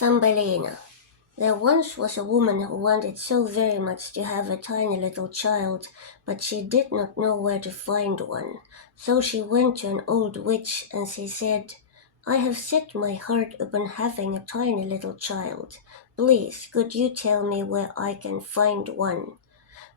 Thumbelina. There once was a woman who wanted so very much to have a tiny little child, but she did not know where to find one. So she went to an old witch and she said, I have set my heart upon having a tiny little child. Please, could you tell me where I can find one?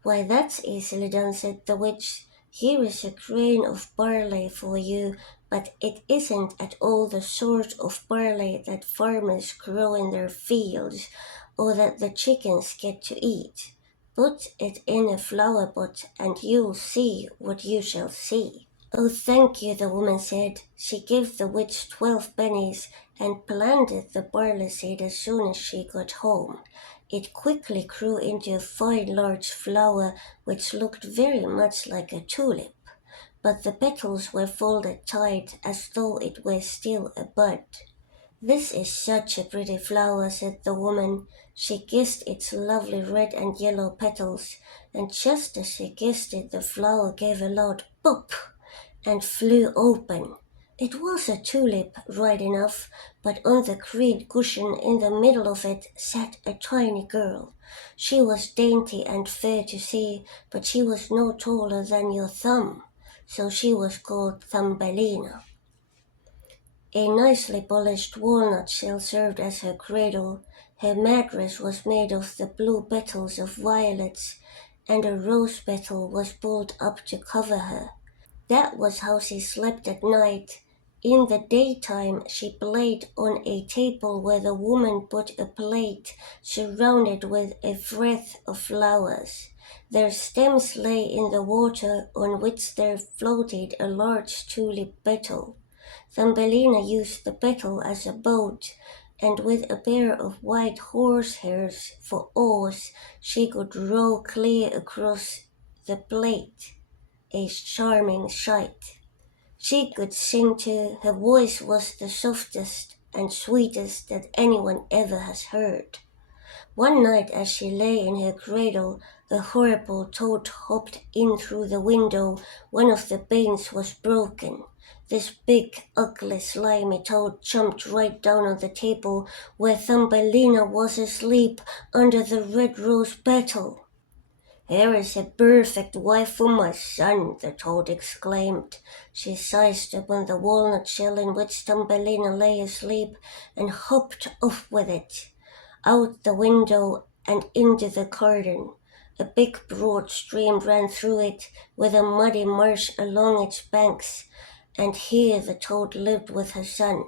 Why, that's easily done, said the witch. Here is a grain of barley for you, but it isn't at all the sort of barley that farmers grow in their fields, or that the chickens get to eat. Put it in a flower pot, and you'll see what you shall see. Oh, thank you, the woman said. She gave the witch 12 pennies and planted the barley seed as soon as she got home. It quickly grew into a fine large flower which looked very much like a tulip, but the petals were folded tight as though it were still a bud. This is such a pretty flower, said the woman. She kissed its lovely red and yellow petals, and just as she kissed it, the flower gave a loud pop and flew open. It was a tulip, right enough, but on the green cushion in the middle of it sat a tiny girl. She was dainty and fair to see, but she was no taller than your thumb, so she was called Thumbelina. A nicely polished walnut shell served as her cradle. Her mattress was made of the blue petals of violets, and a rose petal was pulled up to cover her. That was how she slept at night. In the daytime she played on a table where the woman put a plate surrounded with a wreath of flowers. Their stems lay in the water on which there floated a large tulip petal. Thumbelina used the petal as a boat, and with a pair of white horsehairs for oars she could row clear across the plate. A charming sight. She could sing too. Her voice was the softest and sweetest that anyone ever has heard. One night as she lay in her cradle, a horrible toad hopped in through the window. One of the panes was broken. This big, ugly, slimy toad jumped right down on the table where Thumbelina was asleep under the red rose petal. Here is a perfect wife for my son, the toad exclaimed. She seized upon the walnut shell in which Thumbelina lay asleep and hopped off with it, out the window and into the garden. A big broad stream ran through it, with a muddy marsh along its banks, and here the toad lived with her son.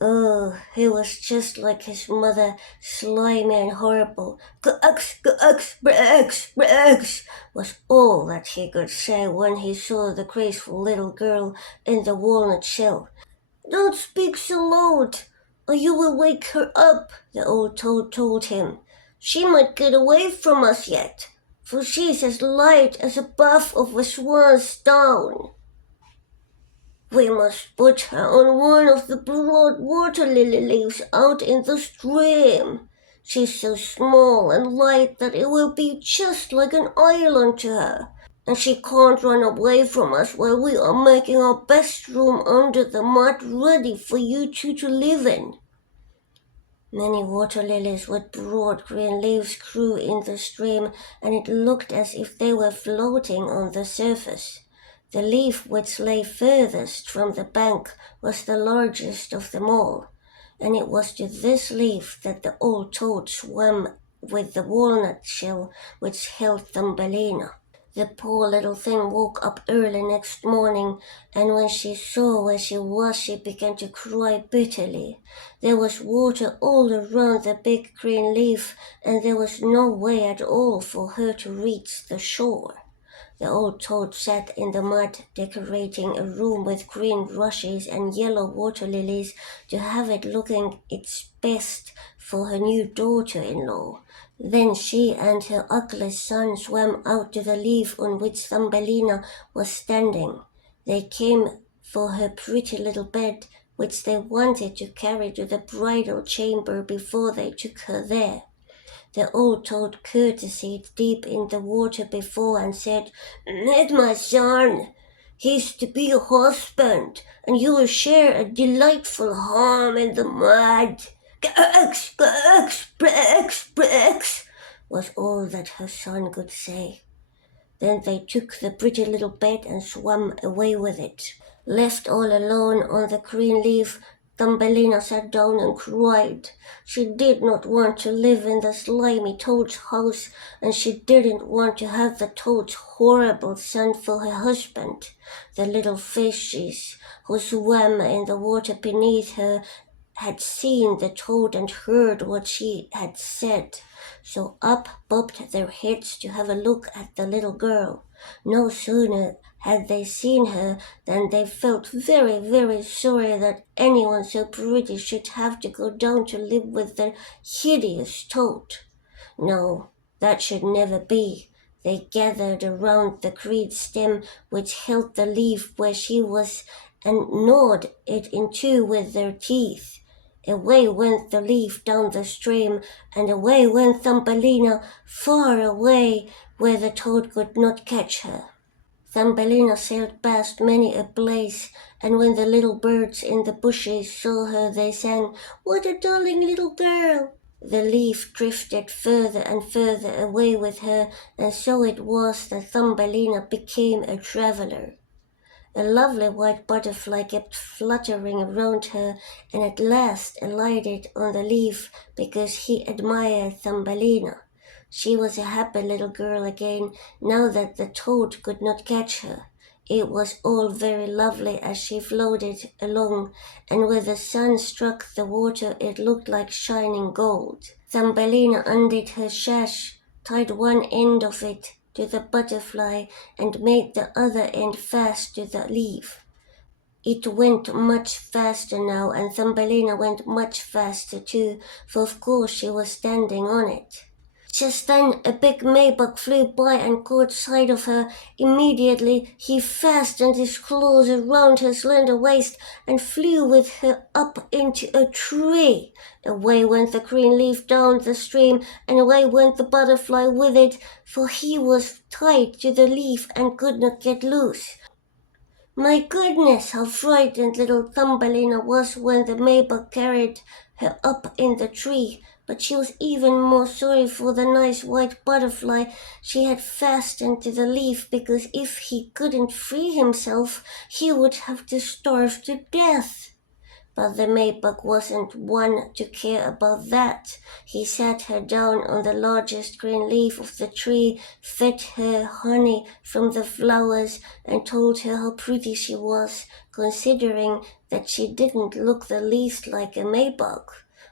Oh, he was just like his mother, slimy and horrible. Gux, gux, brux, brux, was all that he could say when he saw the graceful little girl in the walnut shell. Don't speak so loud, or you will wake her up, the old toad told him. She might get away from us yet, for she's as light as a puff of a swan's down. We must put her on one of the broad water lily leaves out in the stream. She's so small and light that it will be just like an island to her, and she can't run away from us while we are making our best room under the mud ready for you two to live in. Many water lilies with broad green leaves grew in the stream, and it looked as if they were floating on the surface. The leaf which lay furthest from the bank was the largest of them all, and it was to this leaf that the old toad swam with the walnut shell which held Thumbelina. The poor little thing woke up early next morning, and when she saw where she was, she began to cry bitterly. There was water all around the big green leaf, and there was no way at all for her to reach the shore. The old toad sat in the mud, decorating a room with green rushes and yellow water lilies to have it looking its best for her new daughter-in-law. Then she and her ugly son swam out to the leaf on which Thumbelina was standing. They came for her pretty little bed, which they wanted to carry to the bridal chamber before they took her there. The old toad courtesied deep in the water before and said, Meet my son. He's to be your husband, and you will share a delightful home in the mud. "Eggs, eggs, eggs, eggs," was all that her son could say. Then they took the pretty little bed and swam away with it. Left all alone on the green leaf, Thumbelina sat down and cried. She did not want to live in the slimy toad's house, and she didn't want to have the toad's horrible son for her husband. The little fishes who swam in the water beneath her had seen the toad and heard what she had said, so up bobbed their heads to have a look at the little girl. No sooner had they seen her than they felt very, very sorry that anyone so pretty should have to go down to live with the hideous toad. No, that should never be. They gathered around the green stem which held the leaf where she was and gnawed it in two with their teeth. Away went the leaf down the stream, and away went Thumbelina far away where the toad could not catch her. Thumbelina sailed past many a place, and when the little birds in the bushes saw her, they sang, "What a darling little girl!" The leaf drifted further and further away with her, and so it was that Thumbelina became a traveler. A lovely white butterfly kept fluttering around her, and at last alighted on the leaf because he admired Thumbelina. She was a happy little girl again, now that the toad could not catch her. It was all very lovely as she floated along, and where the sun struck the water it looked like shining gold. Thumbelina undid her sash, tied one end of it to the butterfly, and made the other end fast to the leaf. It went much faster now, and Thumbelina went much faster too, for of course she was standing on it. Just then a big Maybug flew by and caught sight of her. Immediately he fastened his claws around her slender waist and flew with her up into a tree. Away went the green leaf down the stream, and away went the butterfly with it, for he was tied to the leaf and could not get loose. My goodness, how frightened little Thumbelina was when the Maybug carried her up in the tree, but she was even more sorry for the nice white butterfly she had fastened to the leaf, because if he couldn't free himself, he would have to starve to death. But the Maybug wasn't one to care about that. He sat her down on the largest green leaf of the tree, fed her honey from the flowers, and told her how pretty she was, considering that she didn't look the least like a Maybug.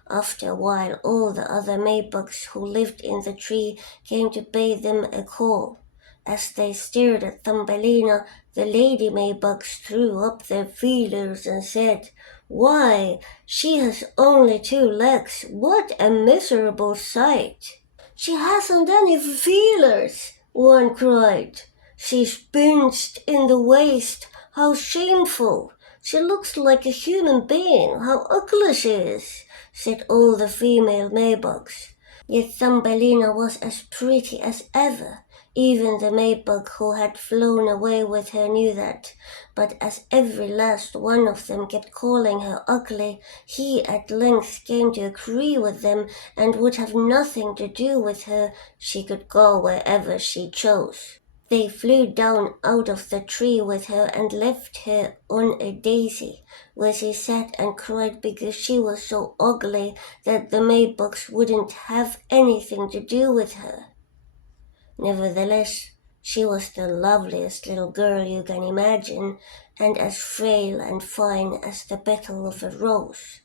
After a while, all the other Maybugs who lived in the tree came to pay them a call. As they stared at Thumbelina, the lady Maybugs threw up their feelers and said, "Why, she has only 2 legs. What a miserable sight!" "She hasn't any feelers," one cried. "She's pinched in the waist. How shameful! She looks like a human being. How ugly she is," said all the female Maybugs. Yet Thumbelina was as pretty as ever. Even the Maybug who had flown away with her knew that, but as every last one of them kept calling her ugly, he at length came to agree with them and would have nothing to do with her. She could go wherever she chose. They flew down out of the tree with her and left her on a daisy, where she sat and cried because she was so ugly that the Maybugs wouldn't have anything to do with her. Nevertheless, she was the loveliest little girl you can imagine, and as frail and fine as the petal of a rose.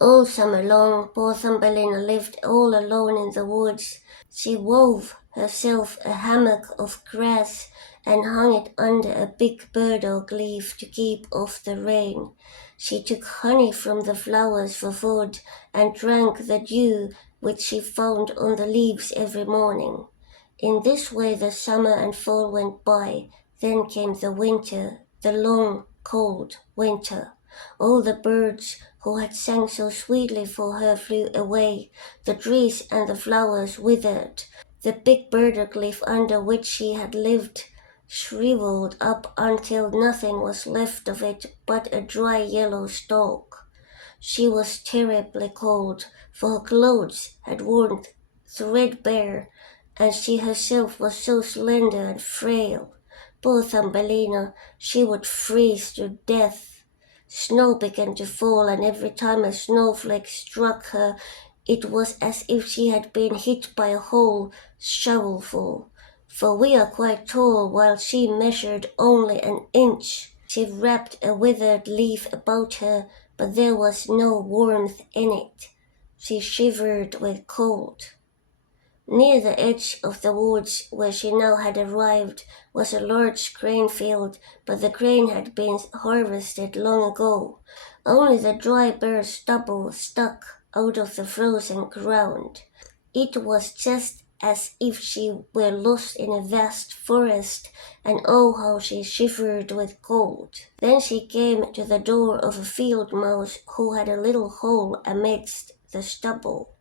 All summer long, poor Thumbelina lived all alone in the woods. She wove herself a hammock of grass and hung it under a big burdock leaf to keep off the rain. She took honey from the flowers for food and drank the dew which she found on the leaves every morning. In this way the summer and fall went by. Then came the winter, the long, cold winter. All the birds who had sang so sweetly for her flew away. The trees and the flowers withered. The big burdock leaf under which she had lived shriveled up until nothing was left of it but a dry yellow stalk. She was terribly cold, for her clothes had worn threadbare, and she herself was so slender and frail. Poor Thumbelina, she would freeze to death. Snow began to fall, and every time a snowflake struck her, it was as if she had been hit by a whole shovelful. For we are quite tall, while she measured only an inch. She wrapped a withered leaf about her, but there was no warmth in it. She shivered with cold. Near the edge of the woods where she now had arrived was a large grain field, but the grain had been harvested long ago. Only the dry bare stubble stuck out of the frozen ground. It was just as if she were lost in a vast forest, and oh how she shivered with cold. Then she came to the door of a field mouse who had a little hole amidst the stubble.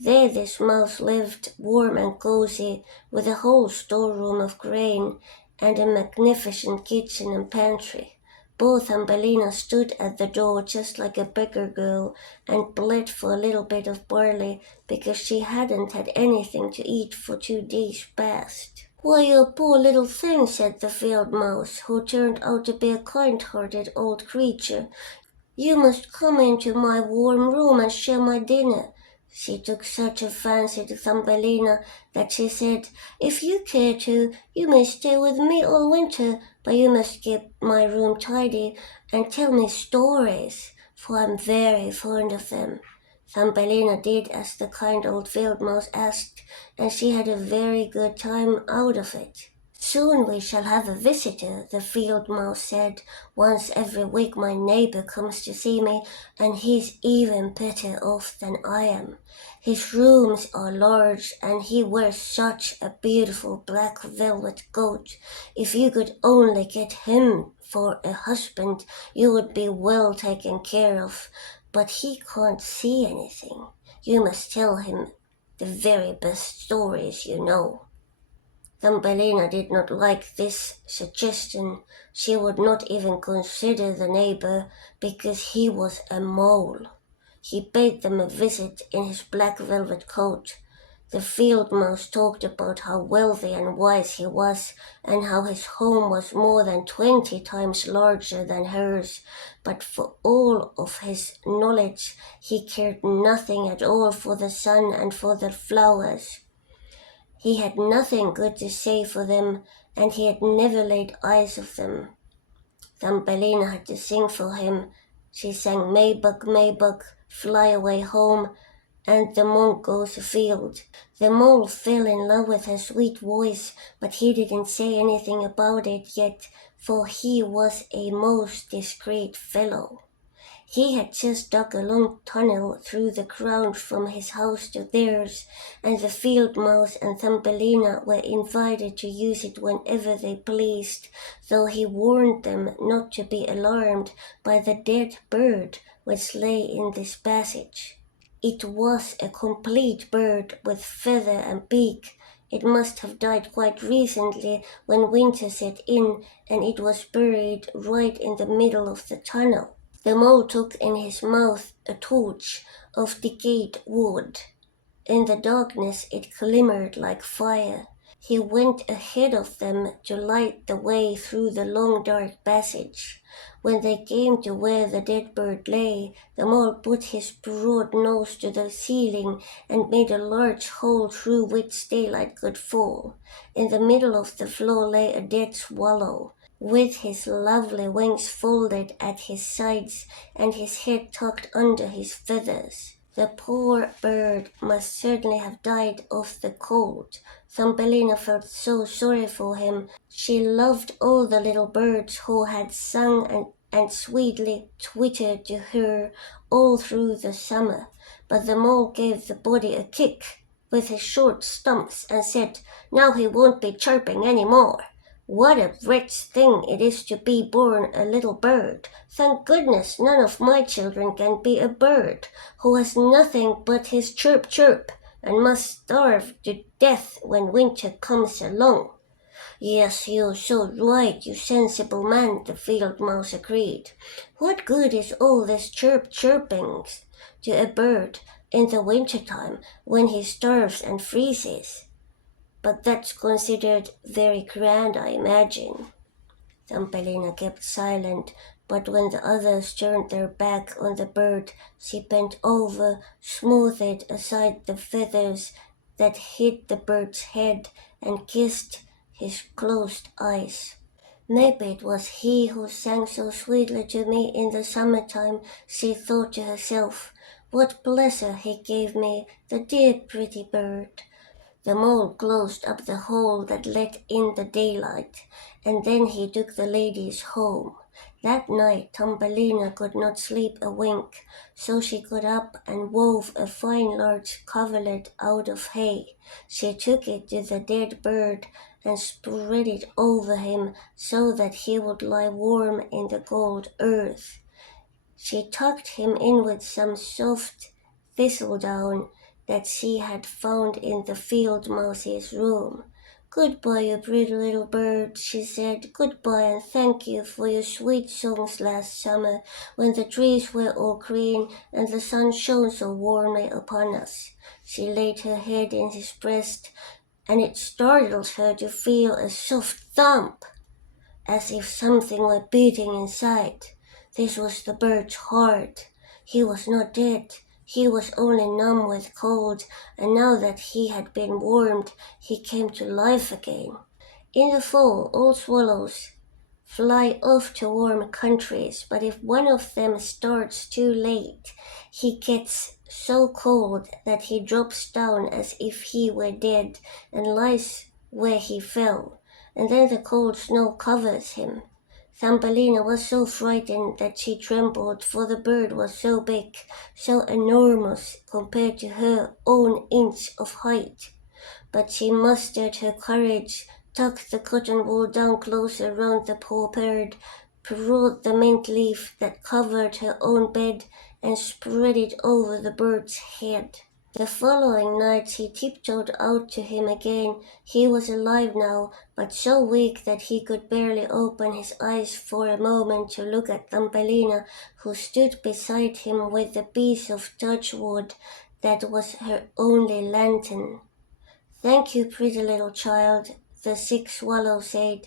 There this mouse lived, warm and cozy, with a whole storeroom of grain, and a magnificent kitchen and pantry. Poor Thumbelina stood at the door just like a beggar girl, and bled for a little bit of barley, because she hadn't had anything to eat for 2 days past. "Why, you poor little thing," said the field mouse, who turned out to be a kind-hearted old creature. "You must come into my warm room and share my dinner." She took such a fancy to Thumbelina that she said, "If you care to, you may stay with me all winter, but you must keep my room tidy and tell me stories, for I'm very fond of them." Thumbelina did as the kind old field mouse asked, and she had a very good time out of it. "Soon we shall have a visitor," the field mouse said. "Once every week my neighbor comes to see me, and he's even better off than I am. His rooms are large, and he wears such a beautiful black velvet coat. If you could only get him for a husband, you would be well taken care of. But he can't see anything. You must tell him the very best stories you know." Thumbelina did not like this suggestion. She would not even consider the neighbor, because he was a mole. He paid them a visit in his black velvet coat. The field mouse talked about how wealthy and wise he was, and how his home was more than 20 times larger than hers, but for all of his knowledge he cared nothing at all for the sun and for the flowers. He had nothing good to say for them, and he had never laid eyes of them. Thumbelina had to sing for him. She sang "Maybug, Maybug, fly away home," and "The monk goes afield." The mole fell in love with her sweet voice, but he didn't say anything about it yet, for he was a most discreet fellow. He had just dug a long tunnel through the ground from his house to theirs, and the field mouse and Thumbelina were invited to use it whenever they pleased, though he warned them not to be alarmed by the dead bird which lay in this passage. It was a complete bird with feather and beak. It must have died quite recently when winter set in, and it was buried right in the middle of the tunnel. The mole took in his mouth a torch of decayed wood. In the darkness it glimmered like fire. He went ahead of them to light the way through the long dark passage. When they came to where the dead bird lay, the mole put his broad nose to the ceiling and made a large hole through which daylight could fall. In the middle of the floor lay a dead swallow, with his lovely wings folded at his sides and his head tucked under his feathers. The poor bird must certainly have died of the cold. Thumbelina felt so sorry for him. She loved all the little birds who had sung and sweetly twittered to her all through the summer. But the mole gave the body a kick with his short stumps and said, "Now he won't be chirping any more. What a wretched thing it is to be born a little bird. Thank goodness none of my children can be a bird, who has nothing but his chirp chirp, and must starve to death when winter comes along." Yes, you're so right, you sensible man, the field mouse agreed. What good is all this chirping to a bird in the winter time when he starves and freezes? But that's considered very grand, I imagine. Thumbelina kept silent, but when the others turned their back on the bird, she bent over, smoothed aside the feathers that hid the bird's head, and kissed his closed eyes. Maybe it was he who sang so sweetly to me in the summertime, she thought to herself. What pleasure he gave me, the dear pretty bird. The mole closed up the hole that let in the daylight, and then he took the ladies home. That night Thumbelina could not sleep a wink, so she got up and wove a fine large coverlet out of hay. She took it to the dead bird and spread it over him so that he would lie warm in the cold earth. She tucked him in with some soft thistledown that she had found in the field mouse's room. Goodbye, you pretty little bird, she said. Goodbye, and thank you for your sweet songs last summer when the trees were all green and the sun shone so warmly upon us. She laid her head in his breast, and it startled her to feel a soft thump as if something were beating inside. This was the bird's heart. He was not dead. He was only numb with cold, and now that he had been warmed, he came to life again. In the fall, all swallows fly off to warm countries, but if one of them starts too late, he gets so cold that he drops down as if he were dead and lies where he fell, and then the cold snow covers him. Thumbelina was so frightened that she trembled, for the bird was so big, so enormous compared to her own inch of height. But she mustered her courage, tucked the cotton wool down closer round the poor bird, pulled the mint leaf that covered her own bed, and spread it over the bird's head. The following night she tiptoed out to him again. He was alive now, but so weak that he could barely open his eyes for a moment to look at Thumbelina, who stood beside him with the piece of touchwood that was her only lantern. Thank you, pretty little child, the sick swallow said.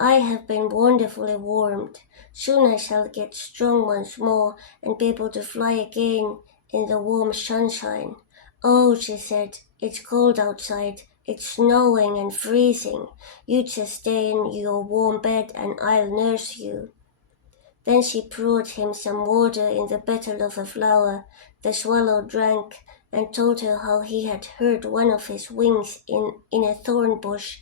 I have been wonderfully warmed. Soon I shall get strong once more and be able to fly again in the warm sunshine. Oh, she said, it's cold outside. It's snowing and freezing. You just stay in your warm bed and I'll nurse you. Then she poured him some water in the petal of a flower. The swallow drank and told her how he had hurt one of his wings in a thorn bush,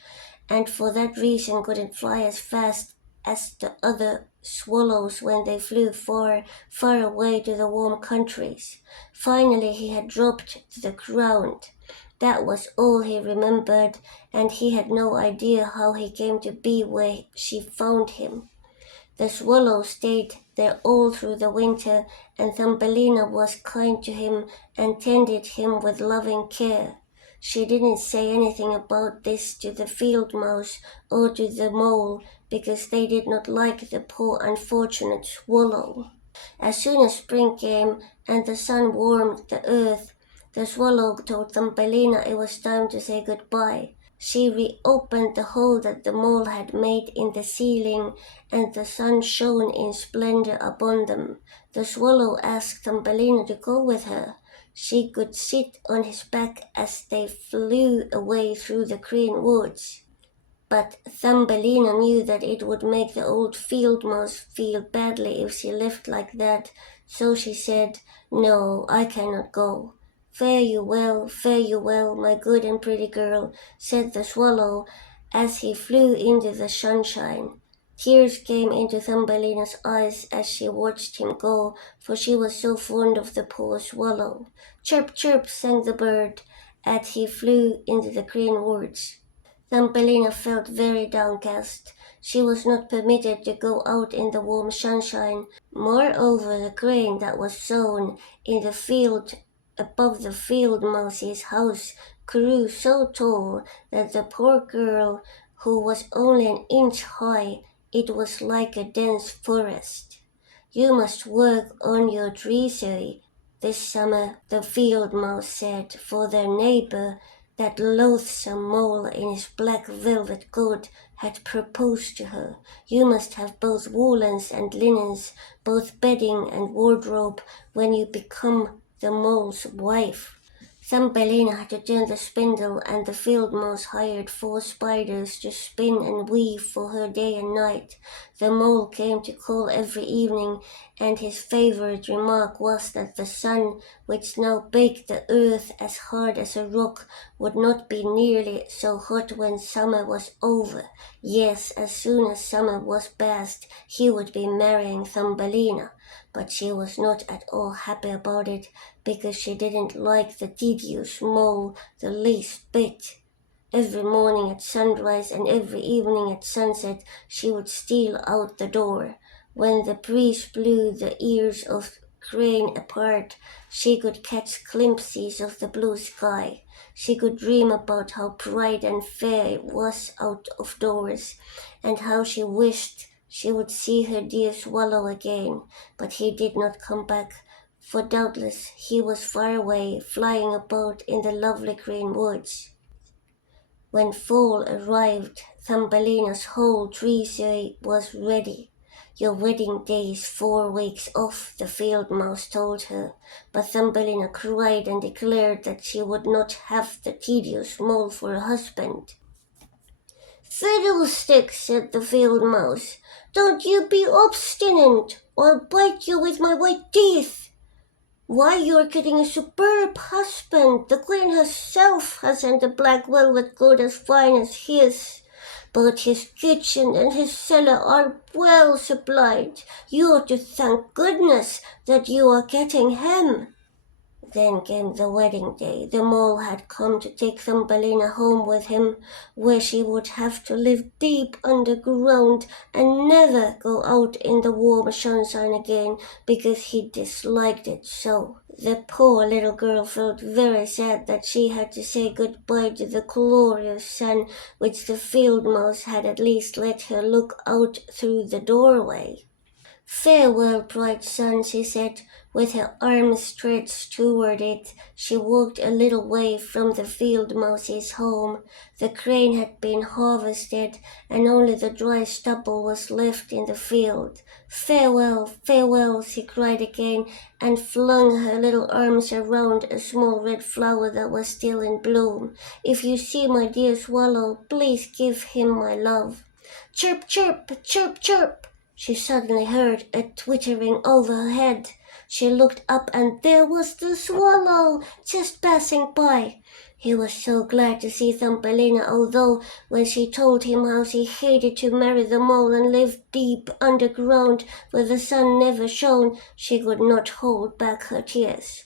and for that reason couldn't fly as fast as the other swallows when they flew far, far away to the warm countries. Finally he had dropped to the ground. That was all he remembered, and he had no idea how he came to be where she found him. The swallow stayed there all through the winter, and Thumbelina was kind to him and tended him with loving care. She didn't say anything about this to the field mouse or to the mole, because they did not like the poor unfortunate swallow. As soon as spring came and the sun warmed the earth, the swallow told Thumbelina it was time to say goodbye. She reopened the hole that the mole had made in the ceiling, and the sun shone in splendor upon them. The swallow asked Thumbelina to go with her. She could sit on his back as they flew away through the green woods. But Thumbelina knew that it would make the old field mouse feel badly if she left like that, so she said, "No, I cannot go." Fare you well, my good and pretty girl," said the swallow as he flew into the sunshine. Tears came into Thumbelina's eyes as she watched him go, for she was so fond of the poor swallow. "Chirp, chirp," sang the bird as he flew into the green woods. Thumbelina felt very downcast. She was not permitted to go out in the warm sunshine. Moreover, the grain that was sown in the field above the field mouse's house grew so tall that the poor girl who was only an inch high. It was like a dense forest. You must work on your treasury this summer, the field mouse said, for their neighbor, that loathsome mole in his black velvet coat, had proposed to her. You must have both woolens and linens, both bedding and wardrobe, when you become the mole's wife. Thumbelina had to turn the spindle, and the field mouse hired 4 spiders to spin and weave for her day and night. The mole came to call every evening, and his favorite remark was that the sun, which now baked the earth as hard as a rock, would not be nearly so hot when summer was over. Yes, as soon as summer was past, he would be marrying Thumbelina. But she was not at all happy about it, because she didn't like the tedious mole the least bit. Every morning at sunrise and every evening at sunset she would steal out the door. When the breeze blew the ears of crane apart, she could catch glimpses of the blue sky. She could dream about how bright and fair it was out of doors, and how she wished she would see her dear swallow again. But he did not come back, for doubtless he was far away, flying about in the lovely green woods. When fall arrived, Thumbelina's whole treasury was ready. Your wedding day is 4 weeks off, the field mouse told her, but Thumbelina cried and declared that she would not have the tedious mole for a husband. Fiddlesticks, said the field mouse. Don't you be obstinate, or I'll bite you with my white teeth. Why, you're getting a superb husband. The queen herself hasn't a black velvet coat as fine as his. But his kitchen and his cellar are well supplied. You ought to thank goodness that you are getting him. Then came the wedding day. The mole had come to take Thumbelina home with him, where she would have to live deep underground and never go out in the warm sunshine again, because he disliked it so. The poor little girl felt very sad that she had to say goodbye to the glorious sun, which the field mouse had at least let her look out through the doorway. Farewell, bright sun, she said, with her arms stretched toward it. She walked a little way from the field mouse's home. The grain had been harvested, and only the dry stubble was left in the field. Farewell, farewell, she cried again, and flung her little arms around a small red flower that was still in bloom. If you see my dear swallow, please give him my love. Chirp, chirp, chirp, chirp. She suddenly heard a twittering over her head. She looked up, and there was the swallow just passing by. He was so glad to see Thumbelina, although when she told him how she hated to marry the mole and live deep underground where the sun never shone, she could not hold back her tears.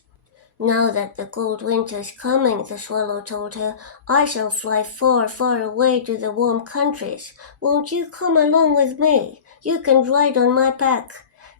Now that the cold winter is coming, the swallow told her, I shall fly far, far away to the warm countries. Won't you come along with me? You can ride on my back.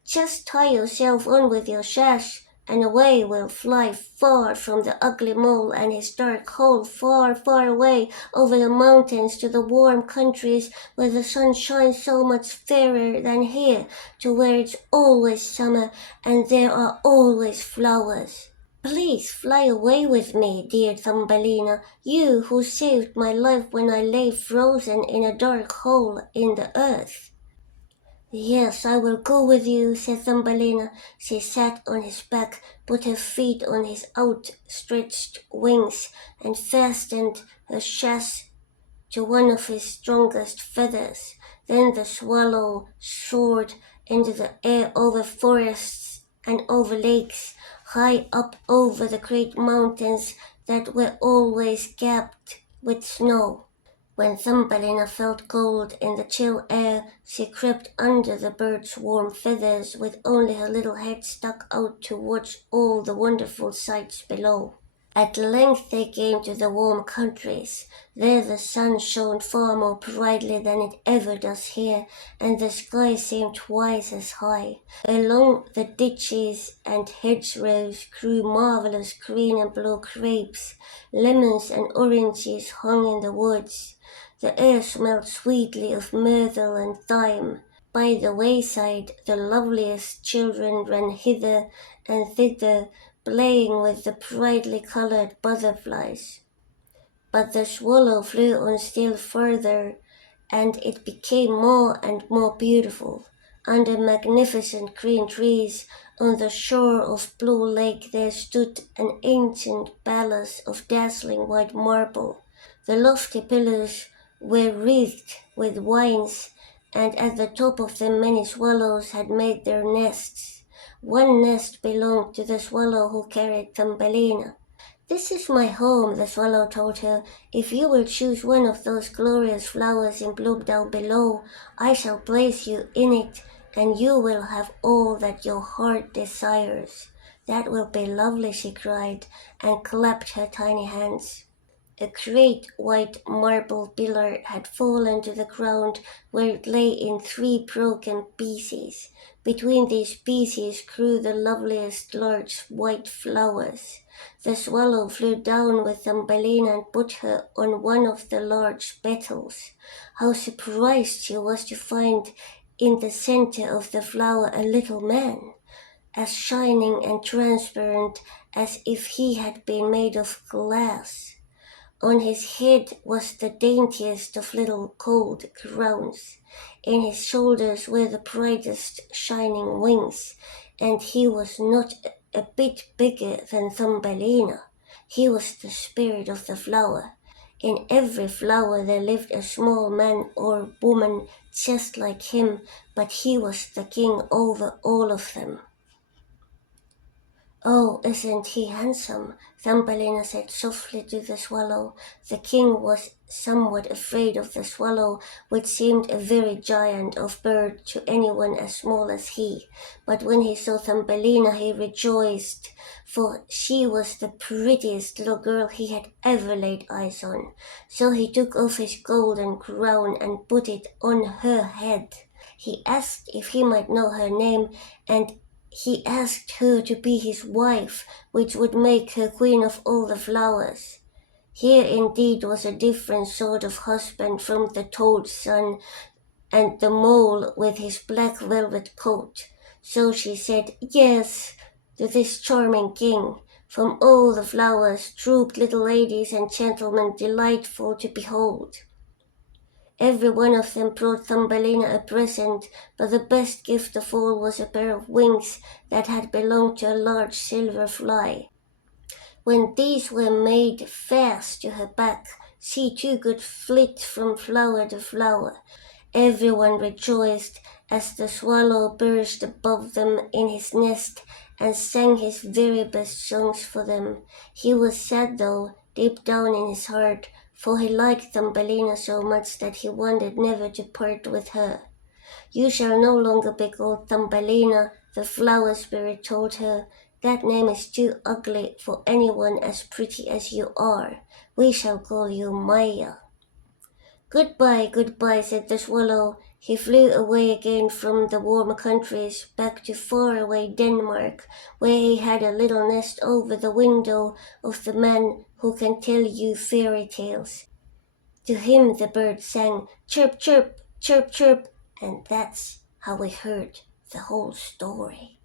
Just tie yourself on with your sash, and away we'll fly far from the ugly mole and his dark hole, far, far away over the mountains to the warm countries where the sun shines so much fairer than here, to where it's always summer and there are always flowers. Please fly away with me, dear Thumbelina, you who saved my life when I lay frozen in a dark hole in the earth. Yes, I will go with you, said Thumbelina. She sat on his back, put her feet on his outstretched wings, and fastened her sash to one of his strongest feathers. Then the swallow soared into the air over forests and over lakes, high up over the great mountains that were always capped with snow. When Thumbelina felt cold in the chill air, she crept under the bird's warm feathers with only her little head stuck out to watch all the wonderful sights below. At length they came to the warm countries. There the sun shone far more brightly than it ever does here, and the sky seemed twice as high. Along the ditches and hedgerows grew marvelous green and blue grapes. Lemons and oranges hung in the woods. The air smelled sweetly of myrtle and thyme. By the wayside the loveliest children ran hither and thither, playing with the brightly colored butterflies. But the swallow flew on still further, and it became more and more beautiful. Under magnificent green trees, on the shore of Blue Lake, there stood an ancient palace of dazzling white marble. The lofty pillars were wreathed with vines, and at the top of them many swallows had made their nests. One nest belonged to the swallow who carried Thumbelina. "This is my home," the swallow told her. "If you will choose one of those glorious flowers in bloom down below, I shall place you in it, and you will have all that your heart desires." "That will be lovely," she cried, and clapped her tiny hands. A great white marble pillar had fallen to the ground, where it lay in three broken pieces. Between these pieces grew the loveliest large white flowers. The swallow flew down with Thumbelina and put her on one of the large petals. How surprised she was to find in the center of the flower a little man, as shining and transparent as if he had been made of glass. On his head was the daintiest of little gold crowns. In his shoulders were the brightest shining wings, and he was not a bit bigger than Thumbelina. He was the spirit of the flower. In every flower there lived a small man or woman just like him, but he was the king over all of them. "Oh, isn't he handsome?" Thumbelina said softly to the swallow. The king was somewhat afraid of the swallow, which seemed a very giant of bird to anyone as small as he. But when he saw Thumbelina he rejoiced, for she was the prettiest little girl he had ever laid eyes on. So he took off his golden crown and put it on her head. He asked if he might know her name, and he asked her to be his wife, which would make her queen of all the flowers. Here indeed was a different sort of husband from the toad's son and the mole with his black velvet coat. So she said yes to this charming king. From all the flowers trooped little ladies and gentlemen delightful to behold. Every one of them brought Thumbelina a present, but the best gift of all was a pair of wings that had belonged to a large silver fly. When these were made fast to her back, she too could flit from flower to flower. Everyone rejoiced as the swallow burst above them in his nest and sang his very best songs for them. He was sad though, deep down in his heart, for he liked Thumbelina so much that he wanted never to part with her. "You shall no longer be called Thumbelina," the flower spirit told her. "That name is too ugly for anyone as pretty as you are. We shall call you Maya." "Goodbye, goodbye," said the swallow. He flew away again from the warm countries, back to far-away Denmark, where he had a little nest over the window of the man who can tell you fairy tales. To him the bird sang, "Chirp, chirp, chirp, chirp," and that's how we heard the whole story.